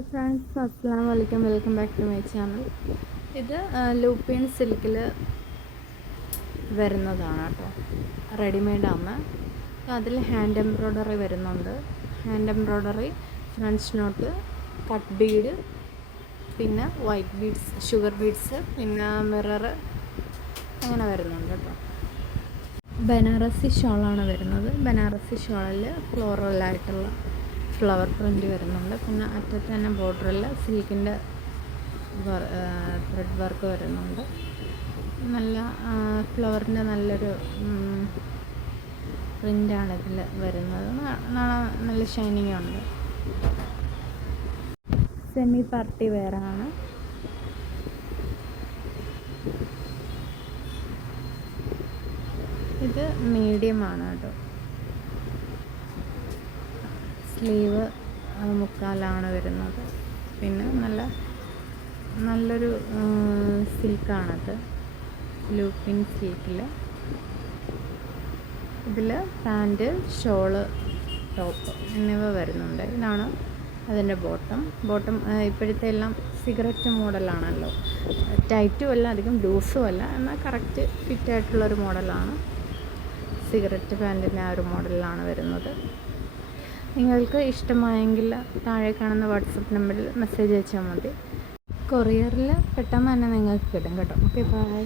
Hi friends, അസ്സലാമു അലൈക്കും. Welcome back to my channel. ഇത് ലൂപ്പിൻ സിൽക്കിൽ വരുന്നതാണ് കേട്ടോ. റെഡിമെയ്ഡാണ്. അതിൽ ഹാൻഡ് എംബ്രോയ്ഡറി വരുന്നുണ്ട്. Hand embroidery, French knot, cut bead, പിന്നെ വൈറ്റ് ബീഡ്സ്, ഷുഗർ ബീഡ്സ്, പിന്നെ മിറർ, അങ്ങനെ വരുന്നുണ്ട് കേട്ടോ. ബനാറസി ഷോളാണ് വരുന്നത്. ബനാറസി ഷോളിൽ ഫ്ലോറലായിട്ടുള്ള ഫ്ലവർ പ്രിൻ്റ് വരുന്നുണ്ട്. പിന്നെ അറ്റത്ത് തന്നെ ബോർഡറിൽ സിൽക്കിൻ്റെ ത്രെഡ് വർക്ക് വരുന്നുണ്ട്. നല്ല ഫ്ലവറിൻ്റെ നല്ലൊരു പ്രിൻ്റാണ് ഇതിൽ വരുന്നത്. നല്ല ഷൈനിങ് ഉണ്ട്. സെമി പാർട്ടി വെയറാണ്. ഇത് മീഡിയമാണ് കേട്ടോ. സ്ലീവ് മുക്കാലാണ് വരുന്നത്. പിന്നെ നല്ലൊരു സിൽക്കാണത്, ലൂപ്പിൻ സിൽക്കിൽ. ഇതിൽ പാൻറ്റ്, ഷോള്, ടോപ്പ് എന്നിവ വരുന്നുണ്ട്. ഇതാണ് അതിൻ്റെ ബോട്ടം ഇപ്പോഴത്തെ എല്ലാം സിഗരറ്റ് മോഡലാണല്ലോ. ടൈറ്റും അല്ല, അധികം ലൂസും അല്ല, എന്നാൽ കറക്റ്റ് ഫിറ്റായിട്ടുള്ളൊരു മോഡലാണ്. സിഗരറ്റ് പാൻറ്റിൻ്റെ ആ ഒരു മോഡലിലാണ് വരുന്നത്. നിങ്ങൾക്ക് ഇഷ്ടമായെങ്കിൽ താഴെ കാണുന്ന വാട്സപ്പ് നമ്പറിൽ മെസ്സേജ് അയച്ചാൽ മതി. കൊറിയറിൽ പെട്ടെന്ന് തന്നെ നിങ്ങൾക്ക് കിട്ടും കേട്ടോ. Okay, by.